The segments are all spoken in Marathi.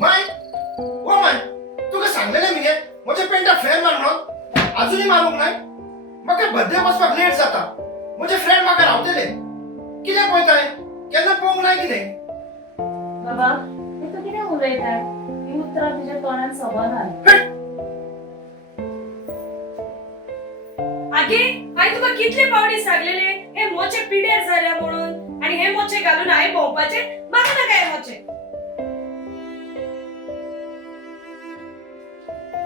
माय ओ माय तुका सांगलेलें मगे म्हज्या पेंटाक फेर मार म्हणून अजूनही मारूंक नाय म्हाका बर्थडे वचपाक लेट जाता म्हजे फ्रेंड म्हाका रावतले कितें पळयताय केन्ना पळोवंक नाय कितें बाबा हे तू कितें उलयताय ही उतरां तुज्या तोंडात सोबनात आगे हाय तुका कितले पावडी सांगलेले हे मोचे पिड्यार झाल्या म्हणून आणि हे मोचे घालून हाय भोंवपाचे म्हाका नाका हे मोचे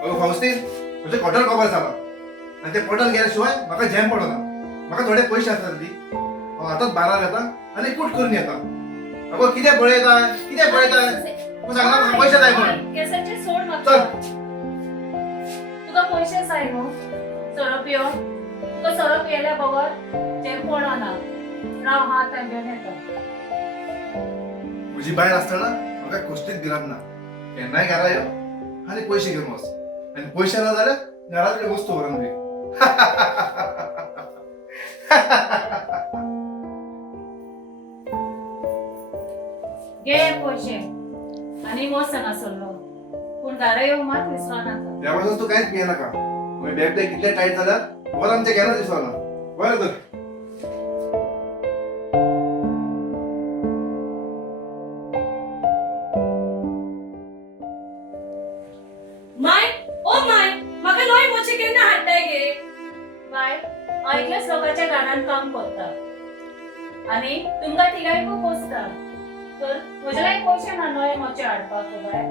अगो फावस्तीन म्हजे पोटार कवर जाला आनी ते पोटार गेल्या शिवाय म्हाका जॅम पडना म्हाका थोडे पयशे आसतात ती हांव आतांच बारार येता आनी कूट करून येता अगो कितें पळयताय तूं सांगना म्हाका पयशे जाय म्हणून केसाचे सोड म्हाका तुका पयशे जाय न्हू सोरो पियो तुका सोरो पियेल्या बगर चेर पडना राव हात घेवन येता म्हजी बायल आसतना म्हाका कुस्तीक दिलात ना केन्नाय घरा यो आनी पयशे घेवन वच आनी पयशे ना जाल्यार घरांतल्यो वस्तू व्हरून दी घे पयशे आनी वच हांगा सरलो पूण घरा येवंक मात विसरो नाका ह्या वर्सां तूं कांयच पिये नाका मागीर बॅग ते कितले टायट जाल्यार वर आमच्या घेना दिसना बरें तर माय ओ माय म्हाका नोय मोचे केन्ना हाडटाय गे बाय हांव एकल्याच लोकांच्या घरांत काम करता आनी तुमकां तिगायकूय पोसता तर म्हजे लागीं पयशे ना नवे मोचे हाडपाक बाय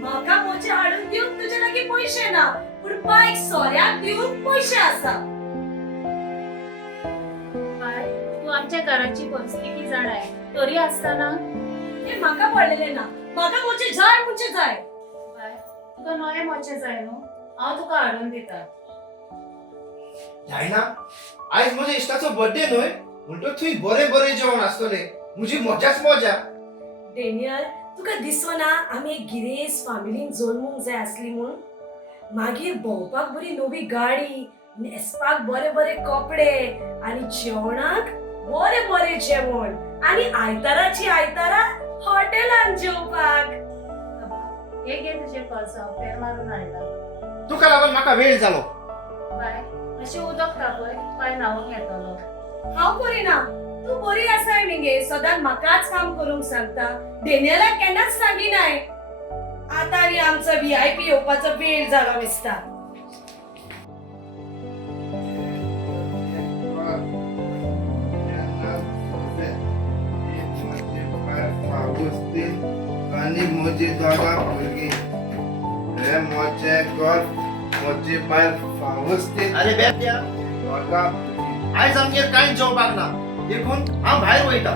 म्हाका मोचे हाडून दिवंक तुजे लागीं पयशे ना पूण बायक सोऱ्याक दिवंक पयशे आसा बाय तू आमच्या घराची परिस्थिती जाणाय तरी आसतना हे म्हाका पडलेले ना म्हाका मोचे जाय म्हणजे जाय बाय तुका नवे मोचे जाय न्हू हांव तुका हाडून दिता जायना आयज म्हज्या इश्टाचो बर्थडे न्हय म्हणटच थंय बरें बरें जेवण आसतलें म्हजी मजाच मजा डेनियल तुका दिसना आमी एक गिरेस फॅमिलीन जल्मूंक जाय आसली म्हूण मागीर भोंवपाक बरी नवी गाडी न्हेसपाक बरे बरे कपडे आनी जेवणाक बरे बरे जेवण आनी आयताराची आयतारा हॉटेलांत जेवपाक हे घे तुजे पर्स हांव फेर मारून हाडला तुका लागून म्हाका वेळ जालो बाय अशें उदक तापय पांय न्हांवूंक येतलो हांव बरी ना तू बरी आसाय मगे सदां म्हाकाच काम करूंक सांगता डेनियलाक केन्नाच सांगिनाय आतां आनी आमचो VIP येवपाचो वेळ जालो दिसता आनी म्हजी दोगां भुरगीं हे मोचे गोल मोची बायल फावस्तीन अरे बेद्या दोगां भुरगीं आयज आमगेर कांयच जेवपाक ना देखून हांव भायर वयता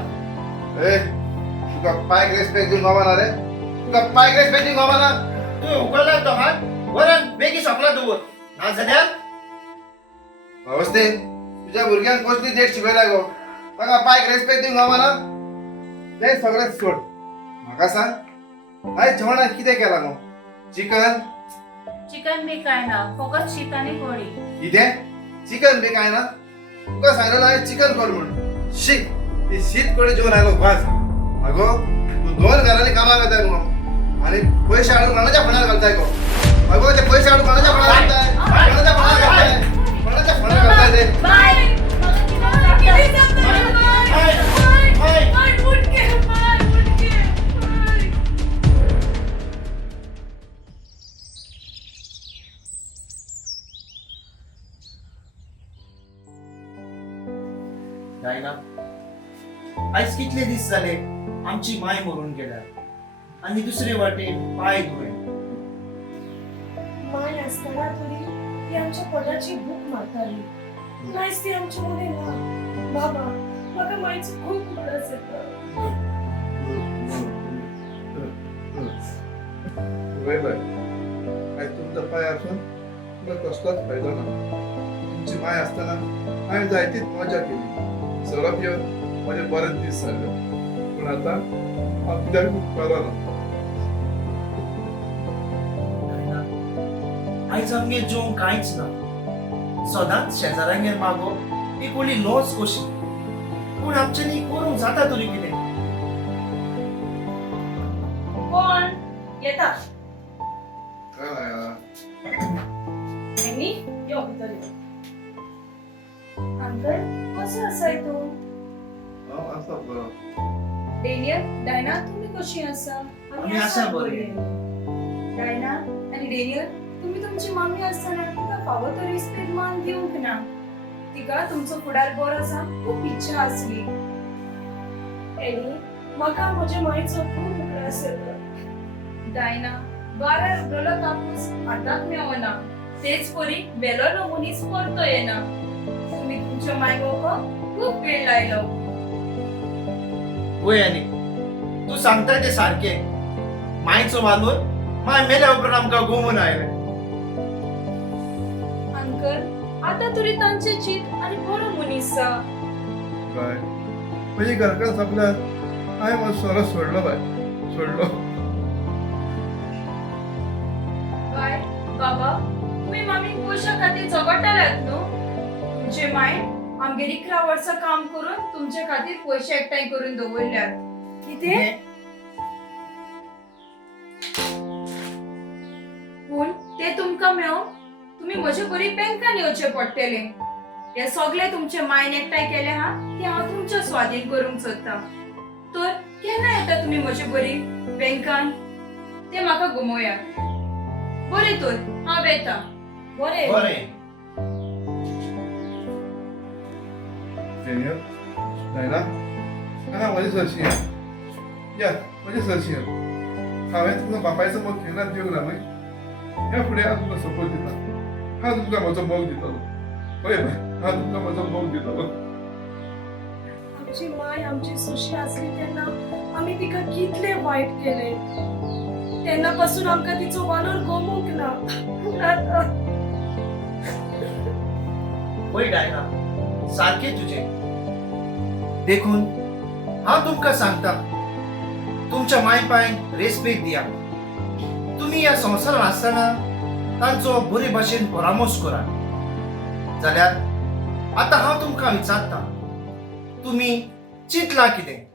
ए तुका पायक रेस्पेक्ट दिवंक गावना रे तुका पायक रेस्पेक्ट दिवंक गावना तुवें उखलला तो हात बरें बेगी सपना दवर नाजाल्यार फावस्तीन तुज्या भुरग्यांक कसली डेट शिकयला गो ताका पायक रेस्पेक्ट दिवंक गावना ते सगळें सोड म्हाका सांग आयज जेवणाक कितें केलां गो चिकन चिकन बी काय ना फकत शीत आनी कढी कितें चिकन बी काय ना तुका सांगलेलो हांवें चिकन कर म्हणून शी ती शीत कडी जेवन आयलो वाज अगो तूं 2 घरांनी कामाक येताय मुगो आनी पयशे हाडून कोणाच्या फंडार घालताय गो अगो ते पयशे हाडून कोणाच्या फंडार घालताय कोणाच्या फंडार घालताय कोणाच्या फंडार घालताय ते बाय किती जाता बाय बाय उठ के जायना आयज कितले दीस जाले आमची माय मरून गेल्या आनी दुसरे वाटेन पाय धुवे माय असताना तरी ती आमच्या पोटाची भूक मारताली नाहीच ती आमच्या मुली ना बाबा म्हाका मायचं खूप उदास येता वय बाय आयज तुमचा पाय आसून तुका कसलोच फायदो ना तुमची माय आसतना हांवें जायतीच मजा केली सरप येवन म्हजे बरेच दीस जाले पूण आतां हांव कित्याक बरो ना आयज आमगे जेवंक कांयच ना सदांच शेजाऱ्यांगेर मागो ती कोणी लॉस कशी पूण आमच्यांनी करूंक जाता तरी कितें कोण येता काय बाया? यांनी यो भितर यो. अंकल कसं असाय तू? असं बरं. डेनियल, डायना तुम्ही कशी आसा? आम्ही आसा बरे. डायना आणि डेनियल, तुम्ही तुमची मम्मी असताना तिका फावो तो रिस्पेक्ट मान दिवंक ना. तिका तुमचो फुडार बरो आसा खूप इच्छा असली. एनी म्हाका म्हज्या मायेचो खूब त्रास जाता. डायना, बारार उडलो कापूस हाताक मेवना. तेच परी वेलोलो मनीस परतो येना. तुम्ही तुमच्या मायबापाक खूप वेळ लायलो. होय आणि तू सांगताय ते सारखे मायचो वालोर माय मेल्या उपरांत आमकां घुमून आयले. अंकल, आता तरी तांचे चित आणि बरो मनीस आसा. बाय म्हणजे घरकान आपल्या हांवें म्हजो सोरो सोडलो बाय सोडलो. बाय बाबा, तुम्ही मामीक पयशा खातीर झगडटाल्यात न्हू. तुमचे मायन आमगेर 11 वर्सां काम करून तुमचे खातीर पयशे एकठांय करून दवरल्यात. कितें? पूण ते तुमकां मेळोवन तुम्ही म्हजे बरी बँकान येवचे पडटले. हे सगळे तुमचे मायन एकठांय केले हा ते हांव तुमच्या स्वाधीन करूंक सोदता. तर केन्ना येता तुम्ही म्हजे बरी बँकान? ते म्हाका घुमोवया. बरें तर हांव येता. बरें. बरें. डेनियल, डायना, हांगा म्हजी सरशी या म्हजी सरशी हांवें तुमकां बापायचो मोग केन्नाच दिवंक ना न्हय. ह्या फुडें हांव तुमकां सपोर्ट दिता. हांव तुमकां म्हजो मोग दितलो. पळय बाय, हांव तुमकां म्हजो मोग दितलो. आमची माय आमची सुशी असली तेन्ना आमी तिका कितले वायट केले. तेन्ना पासून आमकां तिचो वालोर गमूंक ना. पूण आतां होय डायना, सारखे तुझे. देखून हांव तुमकां सांगता तुमच्या माय पायंक रेस्पेक्ट दिया. तुम्ही ह्या संवसारान आसतना तांचो बरे भाशेन परामोस करा. जाल्यार आतां हांव तुमकां विचारता, तुम्ही चिंतला कितें?